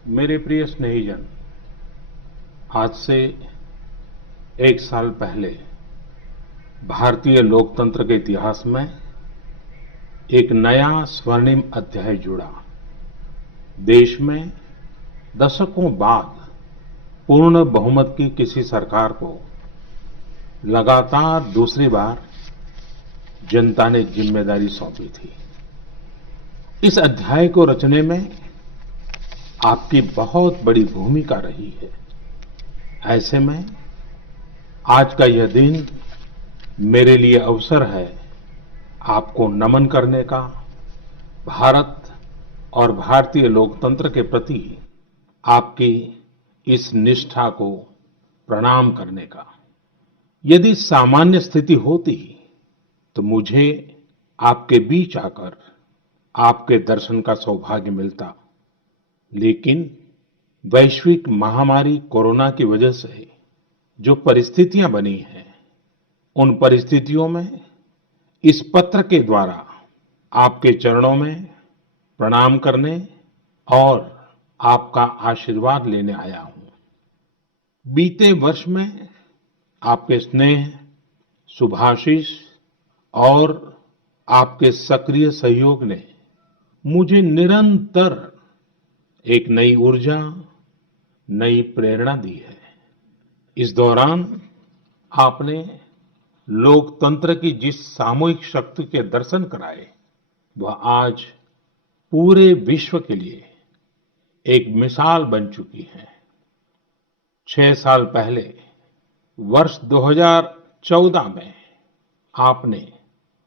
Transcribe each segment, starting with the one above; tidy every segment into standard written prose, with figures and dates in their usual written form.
मेरे प्रिय स्नेहीजन, आज से एक साल पहले भारतीय लोकतंत्र के इतिहास में एक नया स्वर्णिम अध्याय जुड़ा। देश में दशकों बाद पूर्ण बहुमत की किसी सरकार को लगातार दूसरी बार जनता ने जिम्मेदारी सौंपी थी। इस अध्याय को रचने में आपकी बहुत बड़ी भूमिका रही है। ऐसे में आज का यह दिन मेरे लिए अवसर है आपको नमन करने का, भारत और भारतीय लोकतंत्र के प्रति आपकी इस निष्ठा को प्रणाम करने का। यदि सामान्य स्थिति होती तो मुझे आपके बीच आकर आपके दर्शन का सौभाग्य मिलता, लेकिन वैश्विक महामारी कोरोना की वजह से जो परिस्थितियां बनी हैं, उन परिस्थितियों में इस पत्र के द्वारा आपके चरणों में प्रणाम करने और आपका आशीर्वाद लेने आया हूं। बीते वर्ष में आपके स्नेह, शुभाशीष और आपके सक्रिय सहयोग ने मुझे निरंतर एक नई ऊर्जा, नई प्रेरणा दी है। इस दौरान आपने लोकतंत्र की जिस सामूहिक शक्ति के दर्शन कराए, वह आज पूरे विश्व के लिए एक मिसाल बन चुकी है। 6 साल पहले वर्ष 2014 में आपने,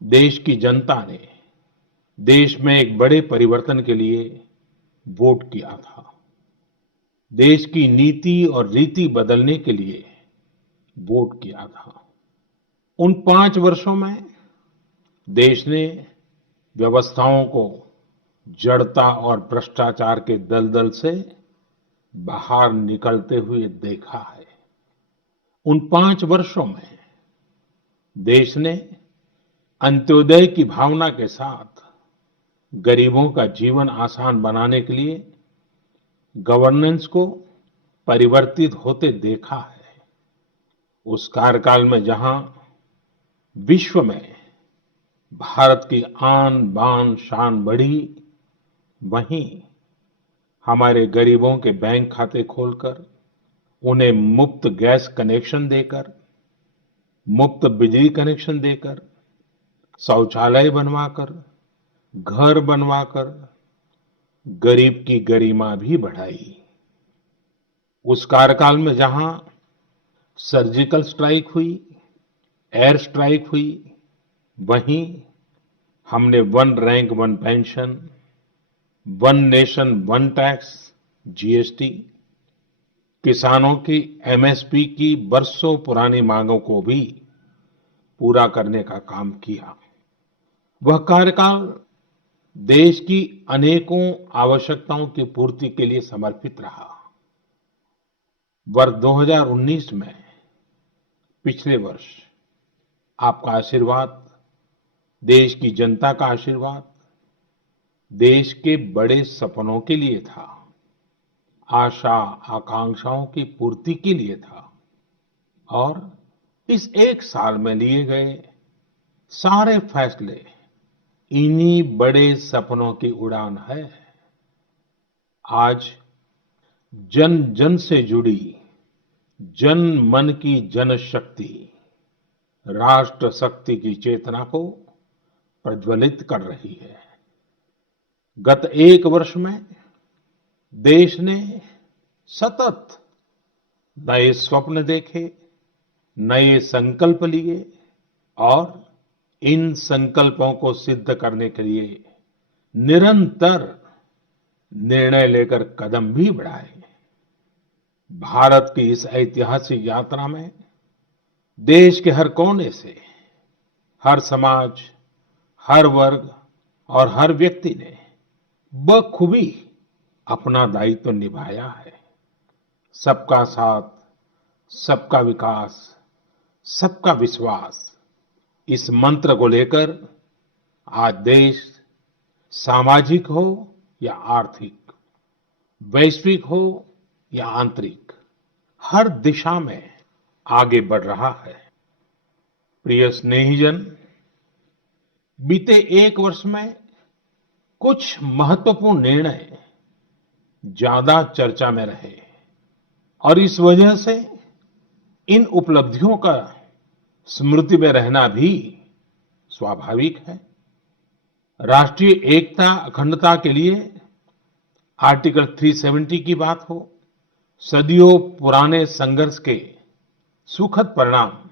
देश की जनता ने देश में एक बड़े परिवर्तन के लिए वोट किया था। देश की नीति और रीति बदलने के लिए वोट किया था। उन 5 वर्षों में देश ने व्यवस्थाओं को जड़ता और भ्रष्टाचार के दलदल से बाहर निकलते हुए देखा है। उन 5 वर्षों में देश ने अंत्योदय की भावना के साथ गरीबों का जीवन आसान बनाने के लिए गवर्नेंस को परिवर्तित होते देखा है। उस कार्यकाल में जहां विश्व में भारत की आन बान शान बढ़ी, वहीं हमारे गरीबों के बैंक खाते खोलकर, उन्हें मुफ्त गैस कनेक्शन देकर, मुफ्त बिजली कनेक्शन देकर, शौचालय बनवाकर, घर बनवाकर गरीब की गरिमा भी बढ़ाई। उस कार्यकाल में जहां सर्जिकल स्ट्राइक हुई, एयर स्ट्राइक हुई, वहीं हमने one rank one pension, one nation one tax, GST, किसानों की एमएसपी की बरसों पुरानी मांगों को भी पूरा करने का काम किया। वह कार्यकाल देश की अनेकों आवश्यकताओं की पूर्ति के लिए समर्पित रहा। वर्ष 2019 में, पिछले वर्ष, आपका आशीर्वाद, देश की जनता का आशीर्वाद, देश के बड़े सपनों के लिए था, आशा आकांक्षाओं की पूर्ति के लिए था। और इस एक साल में लिए गए सारे फैसले इन्हीं बड़े सपनों की उड़ान है। आज जन जन से जुड़ी जन मन की जनशक्ति राष्ट्र शक्ति की चेतना को प्रज्वलित कर रही है। गत एक वर्ष में देश ने सतत नए स्वप्न देखे, नए संकल्प लिए और इन संकल्पों को सिद्ध करने के लिए निरंतर निर्णय लेकर कदम भी बढ़ाए। भारत की इस ऐतिहासिक यात्रा में देश के हर कोने से, हर समाज, हर वर्ग और हर व्यक्ति ने बखूबी अपना दायित्व निभाया है। सबका साथ, सबका विकास, सबका विश्वास, इस मंत्र को लेकर आज देश सामाजिक हो या आर्थिक, वैश्विक हो या आंतरिक, हर दिशा में आगे बढ़ रहा है। प्रिय स्नेहीजन, बीते एक वर्ष में कुछ महत्वपूर्ण निर्णय ज्यादा चर्चा में रहे और इस वजह से इन उपलब्धियों का स्मृति में रहना भी स्वाभाविक है। राष्ट्रीय एकता अखंडता के लिए आर्टिकल 370 की बात हो, सदियों पुराने संघर्ष के सुखद परिणाम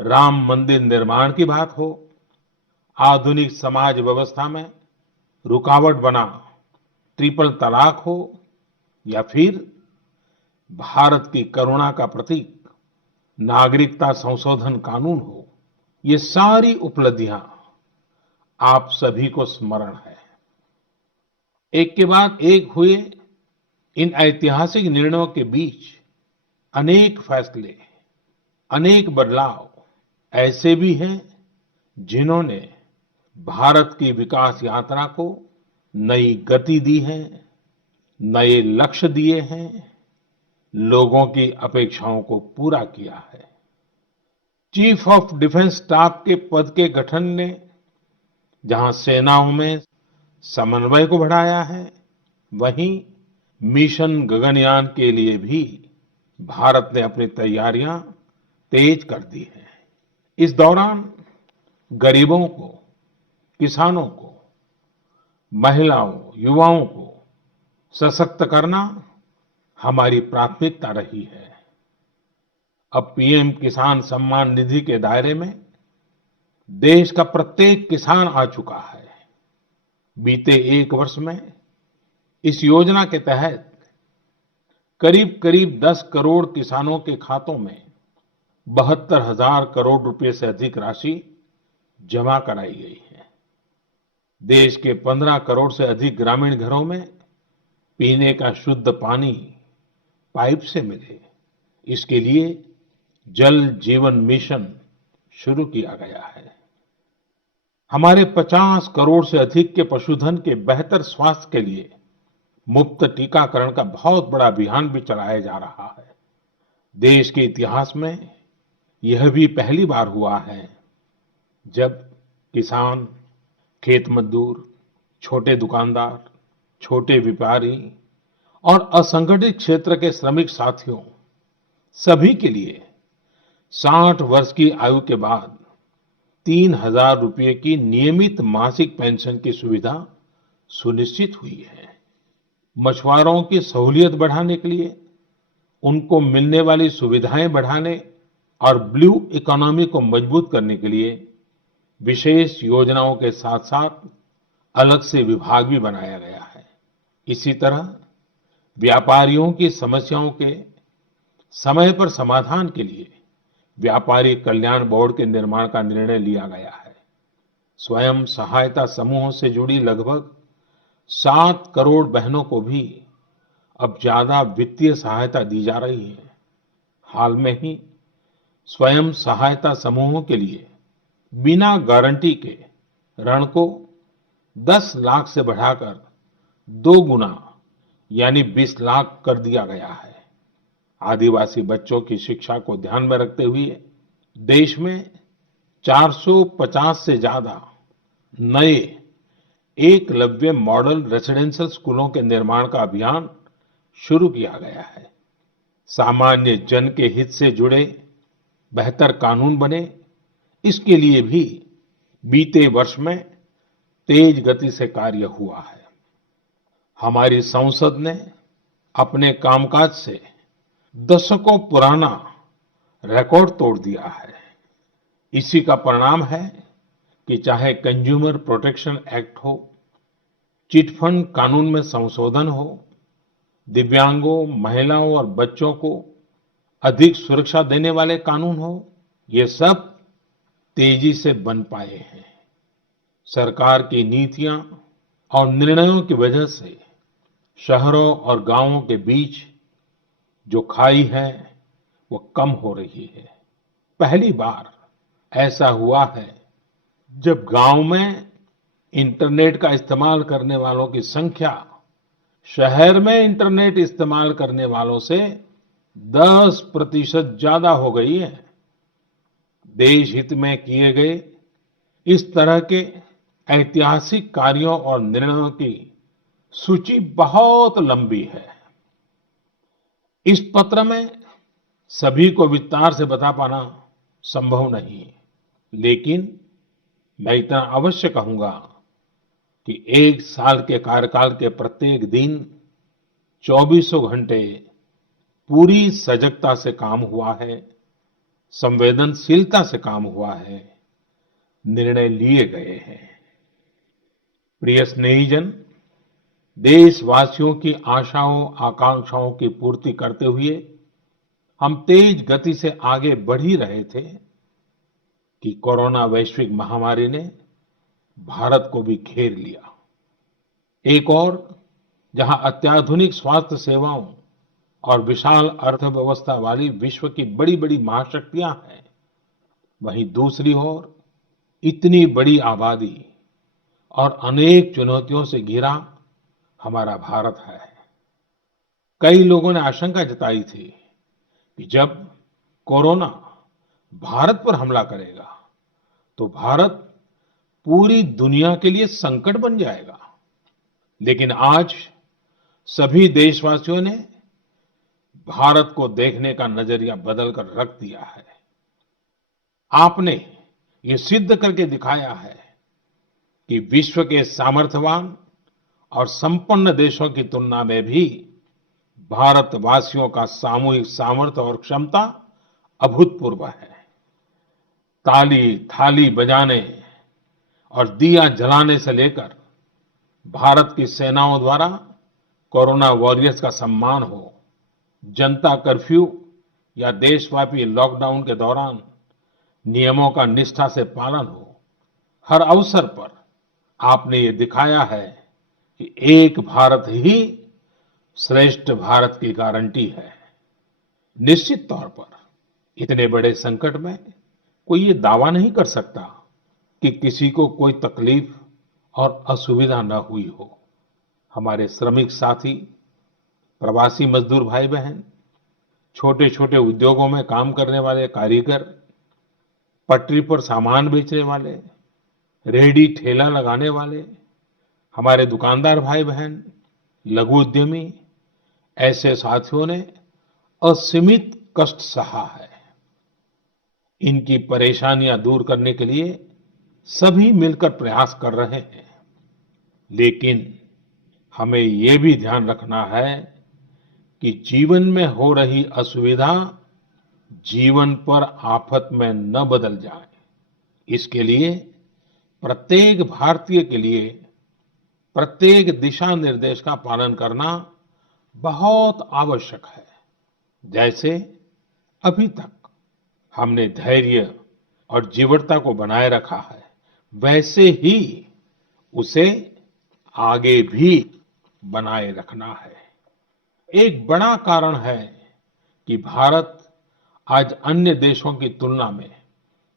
राम मंदिर निर्माण की बात हो, आधुनिक समाज व्यवस्था में रुकावट बना ट्रिपल तलाक हो या फिर भारत की करुणा का प्रतीक नागरिकता संशोधन कानून हो, ये सारी उपलब्धियां आप सभी को स्मरण है। एक के बाद एक हुए इन ऐतिहासिक निर्णयों के बीच अनेक फैसले, अनेक बदलाव ऐसे भी हैं जिन्होंने भारत की विकास यात्रा को नई गति दी है, नए लक्ष्य दिए हैं, लोगों की अपेक्षाओं को पूरा किया है। चीफ ऑफ डिफेंस स्टाफ के पद के गठन ने जहां सेनाओं में समन्वय को बढ़ाया है, वहीं मिशन गगनयान के लिए भी भारत ने अपनी तैयारियां तेज कर दी हैं। इस दौरान गरीबों को, किसानों को, महिलाओं, युवाओं को सशक्त करना हमारी प्राथमिकता रही है। अब पीएम किसान सम्मान निधि के दायरे में देश का प्रत्येक किसान आ चुका है। बीते एक वर्ष में इस योजना के तहत करीब करीब 10 करोड़ किसानों के खातों में 72,000 करोड़ रुपए से अधिक राशि जमा कराई गई है। देश के 15 करोड़ से अधिक ग्रामीण घरों में पीने का शुद्ध पानी पाइप से मिले, इसके लिए जल जीवन मिशन शुरू किया गया है। हमारे 50 करोड़ से अधिक के पशुधन के बेहतर स्वास्थ्य के लिए मुफ्त टीकाकरण का बहुत बड़ा अभियान भी चलाया जा रहा है। देश के इतिहास में यह भी पहली बार हुआ है जब किसान, खेत मजदूर, छोटे दुकानदार, छोटे व्यापारी और असंगठित क्षेत्र के श्रमिक साथियों सभी के लिए 60 वर्ष की आयु के बाद 3,000 रुपये की नियमित मासिक पेंशन की सुविधा सुनिश्चित हुई है। मछुआरों की सहूलियत बढ़ाने के लिए, उनको मिलने वाली सुविधाएं बढ़ाने और ब्लू इकोनॉमी को मजबूत करने के लिए विशेष योजनाओं के साथ-साथ अलग से विभाग भी बनाया गया है। इसी तरह व्यापारियों की समस्याओं के समय पर समाधान के लिए व्यापारी कल्याण बोर्ड के निर्माण का निर्णय लिया गया है। स्वयं सहायता समूहों से जुड़ी लगभग 7 करोड़ बहनों को भी अब ज्यादा वित्तीय सहायता दी जा रही है। हाल में ही स्वयं सहायता समूहों के लिए बिना गारंटी के ऋण को 10 लाख से बढ़ाकर 2 गुना यानी 20 लाख कर दिया गया है। आदिवासी बच्चों की शिक्षा को ध्यान में रखते हुए देश में 450 से ज्यादा नए एकलव्य मॉडल रेसिडेंशियल स्कूलों के निर्माण का अभियान शुरू किया गया है। सामान्य जन के हित से जुड़े बेहतर कानून बने, इसके लिए भी बीते वर्ष में तेज गति से कार्य हुआ है। हमारी संसद ने अपने कामकाज से दशकों पुराना रिकॉर्ड तोड़ दिया है। इसी का परिणाम है कि चाहे कंज्यूमर प्रोटेक्शन एक्ट हो, चिट फंड कानून में संशोधन हो, दिव्यांगों, महिलाओं और बच्चों को अधिक सुरक्षा देने वाले कानून हो, ये सब तेजी से बन पाए हैं। सरकार की नीतियां और निर्णयों की वजह से शहरों और गांवों के बीच जो खाई है वो कम हो रही है। पहली बार ऐसा हुआ है जब गांव में इंटरनेट का इस्तेमाल करने वालों की संख्या शहर में इंटरनेट इस्तेमाल करने वालों से 10% ज्यादा हो गई है। देश हित में किए गए इस तरह के ऐतिहासिक कार्यों और निर्णयों की सूची बहुत लंबी है। इस पत्र में सभी को विस्तार से बता पाना संभव नहीं है, लेकिन मैं इतना अवश्य कहूंगा कि 1 साल के कार्यकाल के प्रत्येक दिन चौबीसों घंटे पूरी सजगता से काम हुआ है, संवेदनशीलता से काम हुआ है, निर्णय लिए गए हैं। प्रिय स्नेहीजन, देशवासियों की आशाओं आकांक्षाओं की पूर्ति करते हुए हम तेज गति से आगे बढ़ ही रहे थे कि कोरोना वैश्विक महामारी ने भारत को भी घेर लिया। एक और जहां अत्याधुनिक स्वास्थ्य सेवाओं और विशाल अर्थव्यवस्था वाली विश्व की बड़ी-बड़ी महाशक्तियां हैं, वहीं दूसरी ओर इतनी बड़ी आबादी और अनेक चुनौतियों से घिरा हमारा भारत है। कई लोगों ने आशंका जताई थी कि जब कोरोना भारत पर हमला करेगा, तो भारत पूरी दुनिया के लिए संकट बन जाएगा। लेकिन आज सभी देशवासियों ने भारत को देखने का नजरिया बदलकर रख दिया है। आपने ये सिद्ध करके दिखाया है कि विश्व के सामर्थ्यवान और संपन्न देशों की तुलना में भी भारतवासियों का सामूहिक सामर्थ्य और क्षमता अभूतपूर्व है। ताली थाली बजाने और दिया जलाने से लेकर भारत की सेनाओं द्वारा कोरोना वॉरियर्स का सम्मान हो, जनता कर्फ्यू या देशव्यापी लॉकडाउन के दौरान नियमों का निष्ठा से पालन हो, हर अवसर पर आपने ये दिखाया है कि एक भारत ही श्रेष्ठ भारत की गारंटी है। निश्चित तौर पर इतने बड़े संकट में कोई ये दावा नहीं कर सकता कि किसी को कोई तकलीफ और असुविधा न हुई हो। हमारे श्रमिक साथी, प्रवासी मजदूर भाई बहन, छोटे-छोटे उद्योगों में काम करने वाले कारीगर, पटरी पर सामान बेचने वाले, रेहड़ी ठेला लगाने वाले, हमारे दुकानदार भाई बहन, लघु उद्यमी, ऐसे साथियों ने असीमित कष्ट सहा है। इनकी परेशानियां दूर करने के लिए सभी मिलकर प्रयास कर रहे हैं। लेकिन हमें ये भी ध्यान रखना है कि जीवन में हो रही असुविधा जीवन पर आफत में न बदल जाए। इसके लिए प्रत्येक भारतीय के लिए प्रत्येक दिशा निर्देश का पालन करना बहुत आवश्यक है। जैसे अभी तक हमने धैर्य और जीवटता को बनाए रखा है, वैसे ही उसे आगे भी बनाए रखना है। एक बड़ा कारण है कि भारत आज अन्य देशों की तुलना में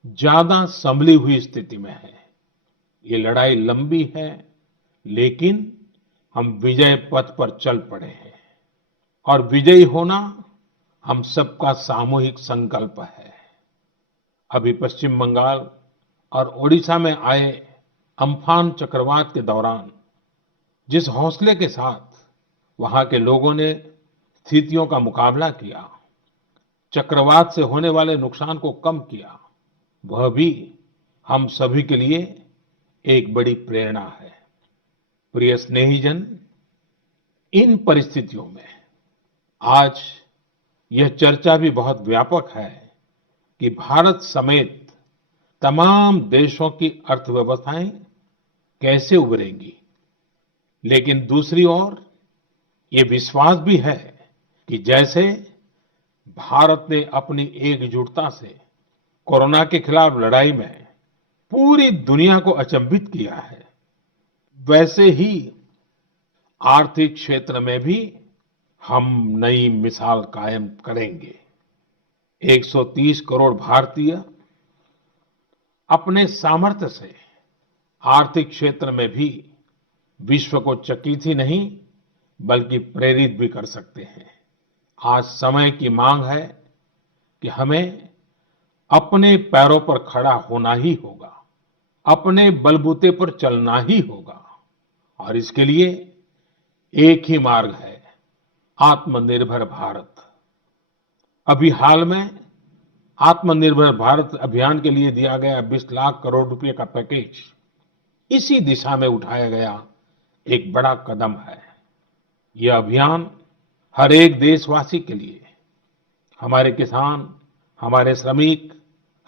ज्यादा संभली हुई स्थिति में है। ये लड़ाई लंबी है, लेकिन हम विजय पथ पर चल पड़े हैं और विजयी होना हम सबका सामूहिक संकल्प है। अभी पश्चिम बंगाल और ओडिशा में आए अम्फान चक्रवात के दौरान जिस हौसले के साथ वहां के लोगों ने स्थितियों का मुकाबला किया, चक्रवात से होने वाले नुकसान को कम किया, वह भी हम सभी के लिए एक बड़ी प्रेरणा है। प्रिय स्नेहीजन, इन परिस्थितियों में आज यह चर्चा भी बहुत व्यापक है कि भारत समेत तमाम देशों की अर्थव्यवस्थाएं कैसे उभरेंगी। लेकिन दूसरी ओर ये विश्वास भी है कि जैसे भारत ने अपनी एकजुटता से कोरोना के खिलाफ लड़ाई में पूरी दुनिया को अचंभित किया है, वैसे ही आर्थिक क्षेत्र में भी हम नई मिसाल कायम करेंगे। 130 करोड़ भारतीय अपने सामर्थ्य से आर्थिक क्षेत्र में भी विश्व को चकित ही नहीं बल्कि प्रेरित भी कर सकते हैं। आज समय की मांग है कि हमें अपने पैरों पर खड़ा होना ही होगा, अपने बलबूते पर चलना ही होगा और इसके लिए एक ही मार्ग है, आत्मनिर्भर भारत। अभी हाल में आत्मनिर्भर भारत अभियान के लिए दिया गया 20 लाख करोड़ रुपए का पैकेज इसी दिशा में उठाया गया एक बड़ा कदम है। यह अभियान हर एक देशवासी के लिए, हमारे किसान, हमारे श्रमिक,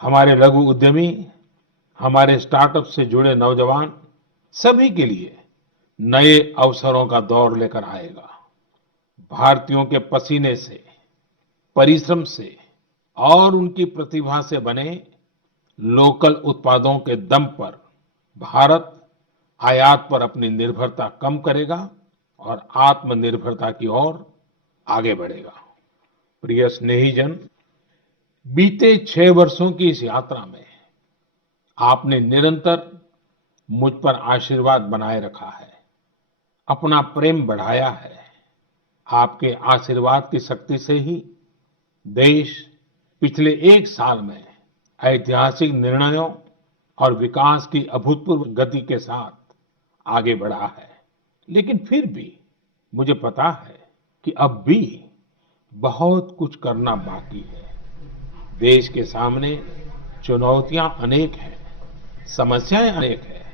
हमारे लघु उद्यमी, हमारे स्टार्टअप से जुड़े नौजवान, सभी के लिए नए अवसरों का दौर लेकर आएगा। भारतीयों के पसीने से, परिश्रम से और उनकी प्रतिभा से बने लोकल उत्पादों के दम पर भारत आयात पर अपनी निर्भरता कम करेगा और आत्मनिर्भरता की ओर आगे बढ़ेगा। प्रिय स्नेहीजन, बीते 6 वर्षों की इस यात्रा में आपने निरंतर मुझ पर आशीर्वाद बनाए रखा है, अपना प्रेम बढ़ाया है। आपके आशीर्वाद की शक्ति से ही देश पिछले 1 साल में ऐतिहासिक निर्णयों और विकास की अभूतपूर्व गति के साथ आगे बढ़ा है। लेकिन फिर भी मुझे पता है कि अब भी बहुत कुछ करना बाकी है। देश के सामने चुनौतियां अनेक हैं, समस्याएं अनेक हैं।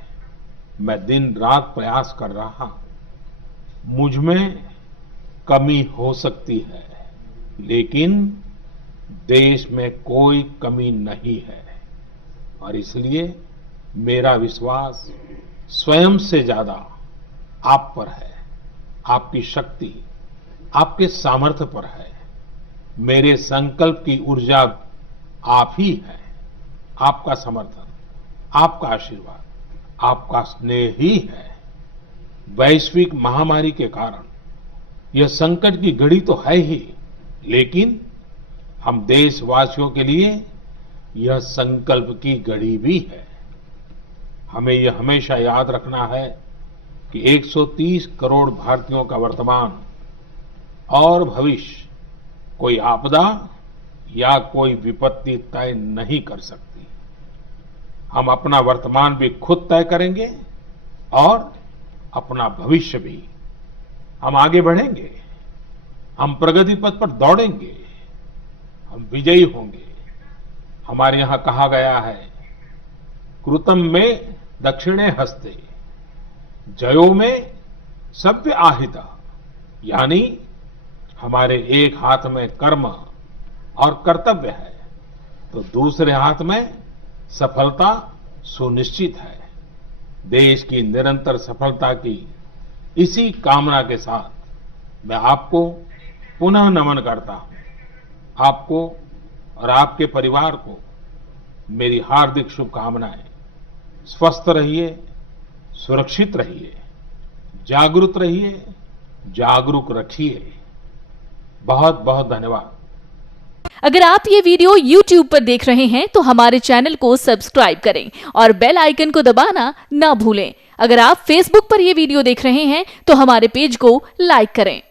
मैं दिन रात प्रयास कर रहा हूं। मुझ में कमी हो सकती है, लेकिन देश में कोई कमी नहीं है और इसलिए मेरा विश्वास स्वयं से ज्यादा आप पर है, आपकी शक्ति, आपके सामर्थ्य पर है। मेरे संकल्प की ऊर्जा आप ही है, आपका समर्थन, आपका आशीर्वाद, आपका स्नेह ही है। वैश्विक महामारी के कारण यह संकट की घड़ी तो है ही, लेकिन हम देशवासियों के लिए यह संकल्प की घड़ी भी है। हमें यह हमेशा याद रखना है कि 130 करोड़ भारतीयों का वर्तमान और भविष्य कोई आपदा या कोई विपत्ति तय नहीं कर सकती। हम अपना वर्तमान भी खुद तय करेंगे और अपना भविष्य भी। हम आगे बढ़ेंगे, हम प्रगति पथ पर दौड़ेंगे, हम विजयी होंगे। हमारे यहां कहा गया है, कृतम में दक्षिणे हस्ते, जयो में सव्य आहिता, यानी हमारे एक हाथ में कर्म और कर्तव्य है तो दूसरे हाथ में सफलता सुनिश्चित है। देश की निरंतर सफलता की इसी कामना के साथ मैं आपको पुनः नमन करता हूं। आपको और आपके परिवार को मेरी हार्दिक शुभकामनाएं। स्वस्थ रहिए, सुरक्षित रहिए, जागरूक रहिए, जागरूक रखिए। बहुत बहुत धन्यवाद। अगर आप ये वीडियो YouTube पर देख रहे हैं तो हमारे चैनल को सब्सक्राइब करें और बेल आइकन को दबाना ना भूलें। अगर आप Facebook पर ये वीडियो देख रहे हैं तो हमारे पेज को लाइक करें।